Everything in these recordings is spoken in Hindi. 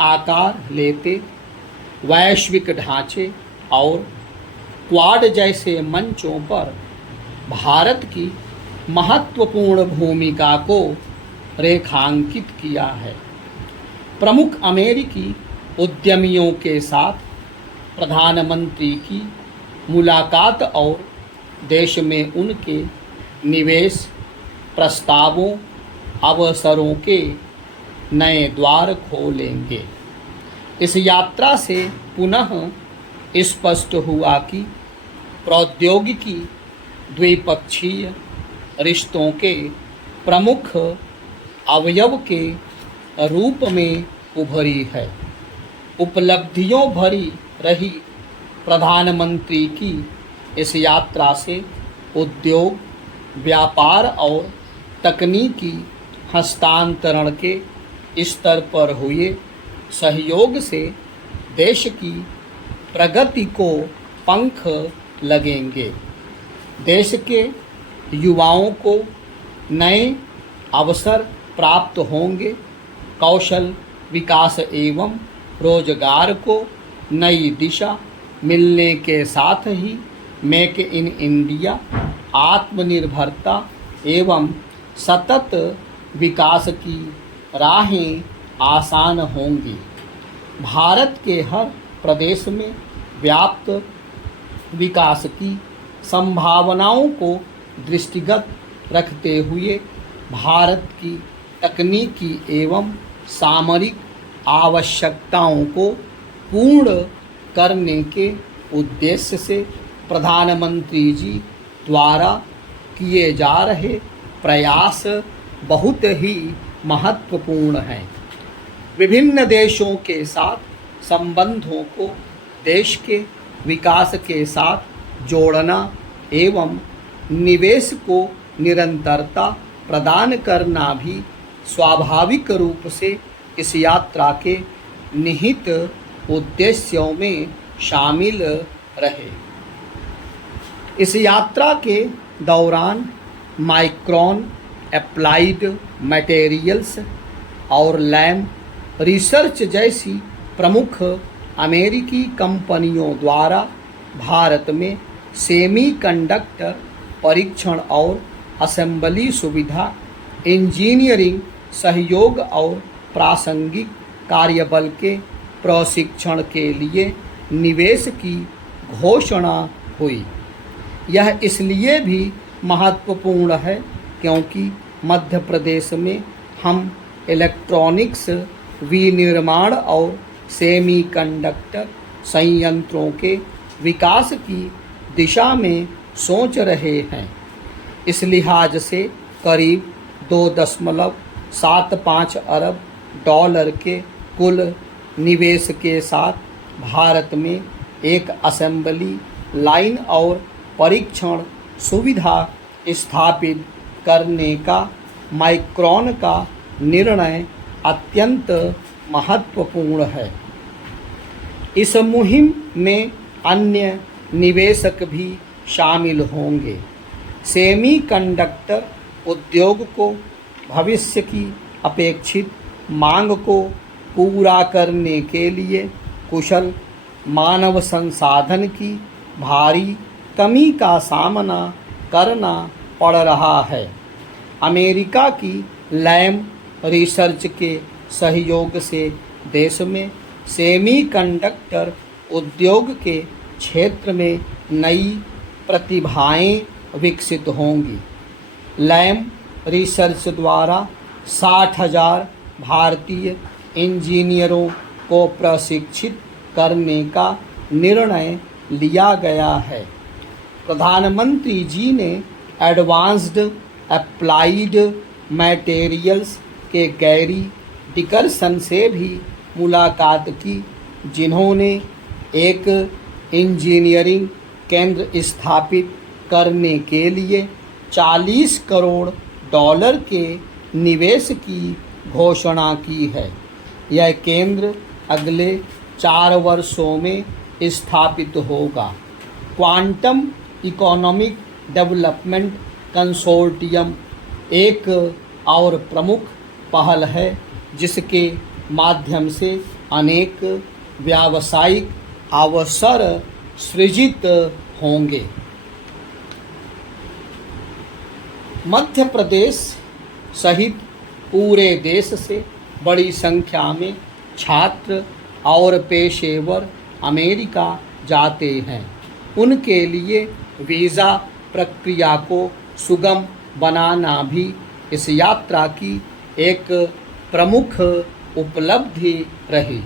आकार लेते वैश्विक ढांचे और क्वाड जैसे मंचों पर भारत की महत्वपूर्ण भूमिका को रेखांकित किया है। प्रमुख अमेरिकी उद्यमियों के साथ प्रधानमंत्री की मुलाकात और देश में उनके निवेश प्रस्तावों अवसरों के नए द्वार खोलेंगे। इस यात्रा से पुनः स्पष्ट हुआ कि प्रौद्योगिकी द्विपक्षीय रिश्तों के प्रमुख अवयव के रूप में उभरी है। उपलब्धियों भरी रही प्रधानमंत्री की इस यात्रा से उद्योग, व्यापार और तकनीकी हस्तांतरण के स्तर पर हुए सहयोग से देश की प्रगति को पंख लगेंगे। देश के युवाओं को नए अवसर प्राप्त होंगे। कौशल विकास एवं रोजगार को नई दिशा मिलने के साथ ही मेक इन इंडिया, आत्मनिर्भरता एवं सतत विकास की राहें आसान होंगी। भारत के हर प्रदेश में व्याप्त विकास की संभावनाओं को दृष्टिगत रखते हुए भारत की तकनीकी एवं सामरिक आवश्यकताओं को पूर्ण करने के उद्देश्य से प्रधानमंत्री जी द्वारा किए जा रहे प्रयास बहुत ही महत्वपूर्ण हैं। विभिन्न देशों के साथ संबंधों को देश के विकास के साथ जोड़ना एवं निवेश को निरंतरता प्रदान करना भी स्वाभाविक रूप से इस यात्रा के निहित उद्देश्यों में शामिल रहे। इस यात्रा के दौरान माइक्रॉन एप्लाइड मटेरियल्स और लैम रिसर्च जैसी प्रमुख अमेरिकी कंपनियों द्वारा भारत में सेमीकंडक्टर परीक्षण और असेंबली सुविधा, इंजीनियरिंग सहयोग और प्रासंगिक कार्यबल के प्रशिक्षण के लिए निवेश की घोषणा हुई। यह इसलिए भी महत्वपूर्ण है क्योंकि मध्य प्रदेश में हम इलेक्ट्रॉनिक्स विनिर्माण और सेमीकंडक्टर संयंत्रों के विकास की दिशा में सोच रहे हैं। इस लिहाज से करीब 2.75 अरब डॉलर के कुल निवेश के साथ भारत में एक असेंबली लाइन और परीक्षण सुविधा स्थापित करने का माइक्रॉन का निर्णय अत्यंत महत्वपूर्ण है। इस मुहिम में अन्य निवेशक भी शामिल होंगे। सेमीकंडक्टर उद्योग को भविष्य की अपेक्षित मांग को पूरा करने के लिए कुशल मानव संसाधन की भारी कमी का सामना करना पड़ रहा है। अमेरिका की लैम रिसर्च के सहयोग से देश में सेमीकंडक्टर उद्योग के क्षेत्र में नई प्रतिभाएं विकसित होंगी। लैम रिसर्च द्वारा 60,000 भारतीय इंजीनियरों को प्रशिक्षित करने का निर्णय लिया गया है। प्रधानमंत्री जी ने एडवांस्ड एप्लाइड मटेरियल्स के गैरी डिकरसन से भी मुलाकात की, जिन्होंने एक इंजीनियरिंग केंद्र स्थापित करने के लिए 40 करोड़ डॉलर के निवेश की घोषणा की है। यह केंद्र अगले 4 वर्षों में स्थापित होगा। क्वांटम इकोनॉमिक डेवलपमेंट कंसोर्टियम एक और प्रमुख पहल है, जिसके माध्यम से अनेक व्यावसायिक अवसर सृजित होंगे। मध्य प्रदेश सहित पूरे देश से बड़ी संख्या में छात्र और पेशेवर अमेरिका जाते हैं। उनके लिए वीज़ा प्रक्रिया को सुगम बनाना भी इस यात्रा की एक प्रमुख उपलब्धि रही।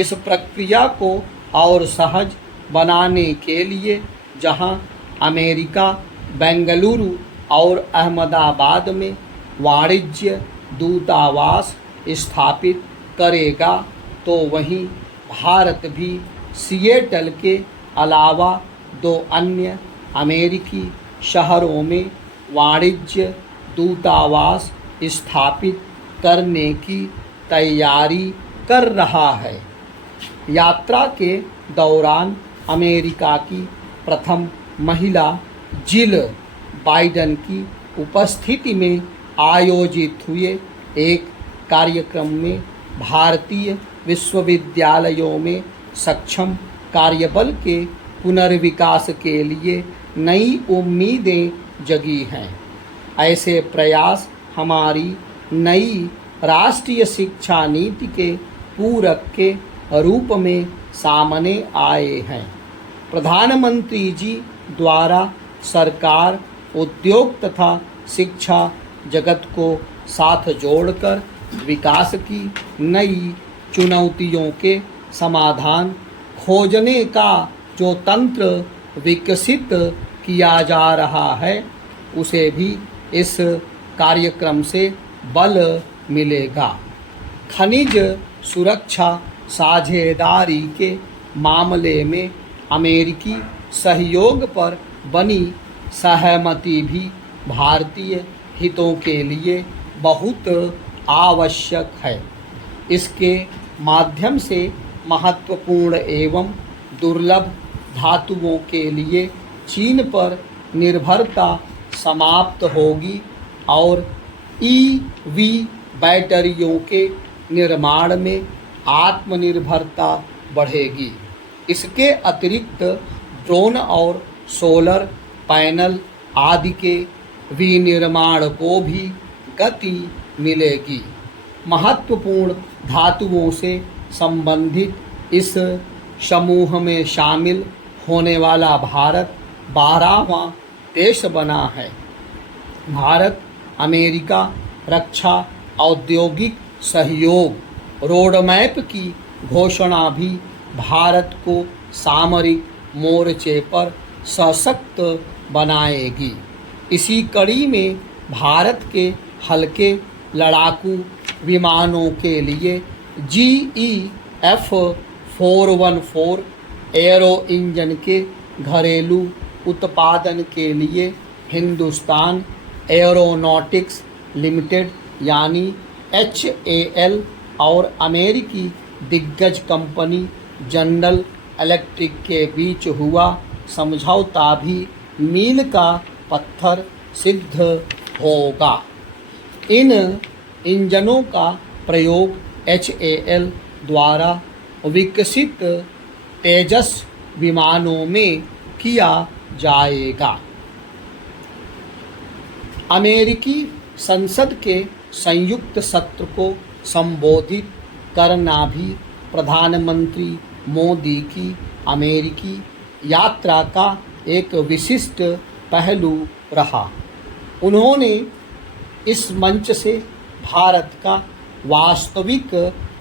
इस प्रक्रिया को और सहज बनाने के लिए जहां अमेरिका बेंगलुरु और अहमदाबाद में वाणिज्य दूतावास स्थापित करेगा, तो वहीं भारत भी सिएटल के अलावा 2 अन्य अमेरिकी शहरों में वाणिज्य दूतावास स्थापित करने की तैयारी कर रहा है। यात्रा के दौरान अमेरिका की प्रथम महिला जिल बाइडन की उपस्थिति में आयोजित हुए एक कार्यक्रम में भारतीय विश्वविद्यालयों में सक्षम कार्यबल के पुनर्विकास के लिए नई उम्मीदें जगी हैं। ऐसे प्रयास हमारी नई राष्ट्रीय शिक्षा नीति के पूरक के रूप में सामने आए हैं। प्रधानमंत्री जी द्वारा सरकार, उद्योग तथा शिक्षा जगत को साथ जोड़कर विकास की नई चुनौतियों के समाधान खोजने का जो तंत्र विकसित किया जा रहा है, उसे भी इस कार्यक्रम से बल मिलेगा। खनिज सुरक्षा साझेदारी के मामले में अमेरिकी सहयोग पर बनी सहमति भी भारतीय हितों के लिए बहुत आवश्यक है। इसके माध्यम से महत्वपूर्ण एवं दुर्लभ धातुओं के लिए चीन पर निर्भरता समाप्त होगी और ईवी बैटरियों के निर्माण में आत्मनिर्भरता बढ़ेगी। इसके अतिरिक्त ड्रोन और सोलर पैनल आदि के विनिर्माण को भी गति मिलेगी। महत्वपूर्ण धातुओं से संबंधित इस समूह में शामिल होने वाला भारत 12वां देश बना है। भारत अमेरिका रक्षा औद्योगिक सहयोग रोडमैप की घोषणा भी भारत को सामरिक मोर्चे पर सशक्त बनाएगी। इसी कड़ी में भारत के हल्के लड़ाकू विमानों के लिए GE-F414 एरो इंजन के घरेलू उत्पादन के लिए हिंदुस्तान एरोनॉटिक्स लिमिटेड यानी HAL और अमेरिकी दिग्गज कंपनी जनरल इलेक्ट्रिक के बीच हुआ समझौता भी मील का पत्थर सिद्ध होगा। इन इंजनों का प्रयोग HAL द्वारा विकसित तेजस विमानों में किया जाएगा। अमेरिकी संसद के संयुक्त सत्र को संबोधित करना भी प्रधानमंत्री मोदी की अमेरिकी यात्रा का एक विशिष्ट पहलू रहा। उन्होंने इस मंच से भारत का वास्तविक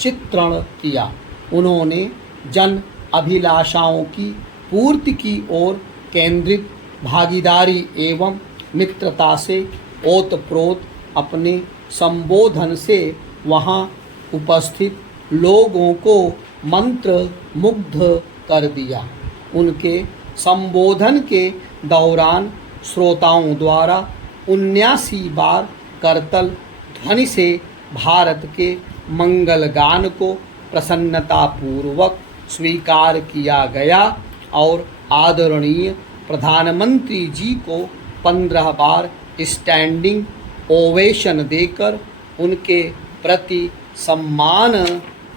चित्रण किया। उन्होंने जन अभिलाषाओं की पूर्ति की ओर केंद्रित भागीदारी एवं मित्रता से ओतप्रोत अपने संबोधन से वहां उपस्थित लोगों को मंत्र मुग्ध कर दिया। उनके संबोधन के दौरान श्रोताओं द्वारा 79 बार करतल ध्वनि से भारत के मंगल गान को प्रसन्नतापूर्वक स्वीकार किया गया और आदरणीय प्रधानमंत्री जी को 15 बार स्टैंडिंग ओवेशन देकर उनके प्रति सम्मान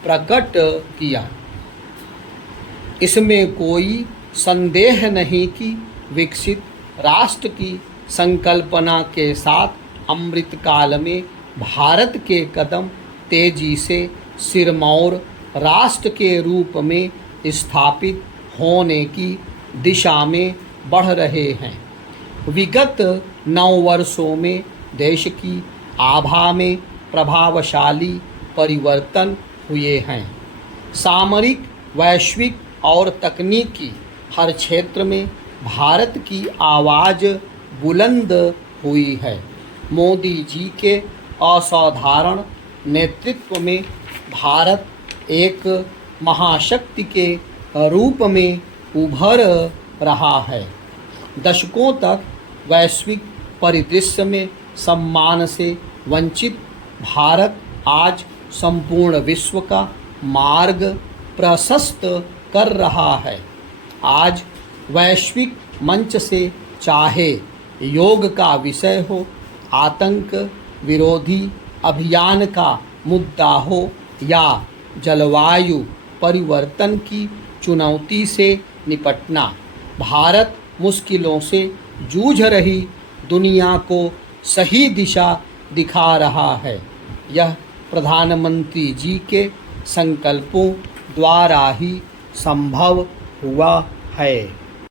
प्रकट किया। इसमें कोई संदेह नहीं कि विकसित राष्ट्र की संकल्पना के साथ अमृतकाल में भारत के कदम तेजी से सिरमौर राष्ट्र के रूप में स्थापित होने की दिशा में बढ़ रहे हैं। विगत 9 वर्षों में देश की आभा में प्रभावशाली परिवर्तन हुए हैं। सामरिक, वैश्विक और तकनीकी हर क्षेत्र में भारत की आवाज़ बुलंद हुई है। मोदी जी के असाधारण नेतृत्व में भारत एक महाशक्ति के रूप में उभर रहा है। दशकों तक वैश्विक परिदृश्य में सम्मान से वंचित भारत आज संपूर्ण विश्व का मार्ग प्रशस्त कर रहा है। आज वैश्विक मंच से चाहे योग का विषय हो, आतंक विरोधी अभियान का मुद्दा हो या जलवायु परिवर्तन की चुनौती से निपटना, भारत मुश्किलों से जूझ रही दुनिया को सही दिशा दिखा रहा है। यह प्रधानमंत्री जी के संकल्पों द्वारा ही संभव हुआ है।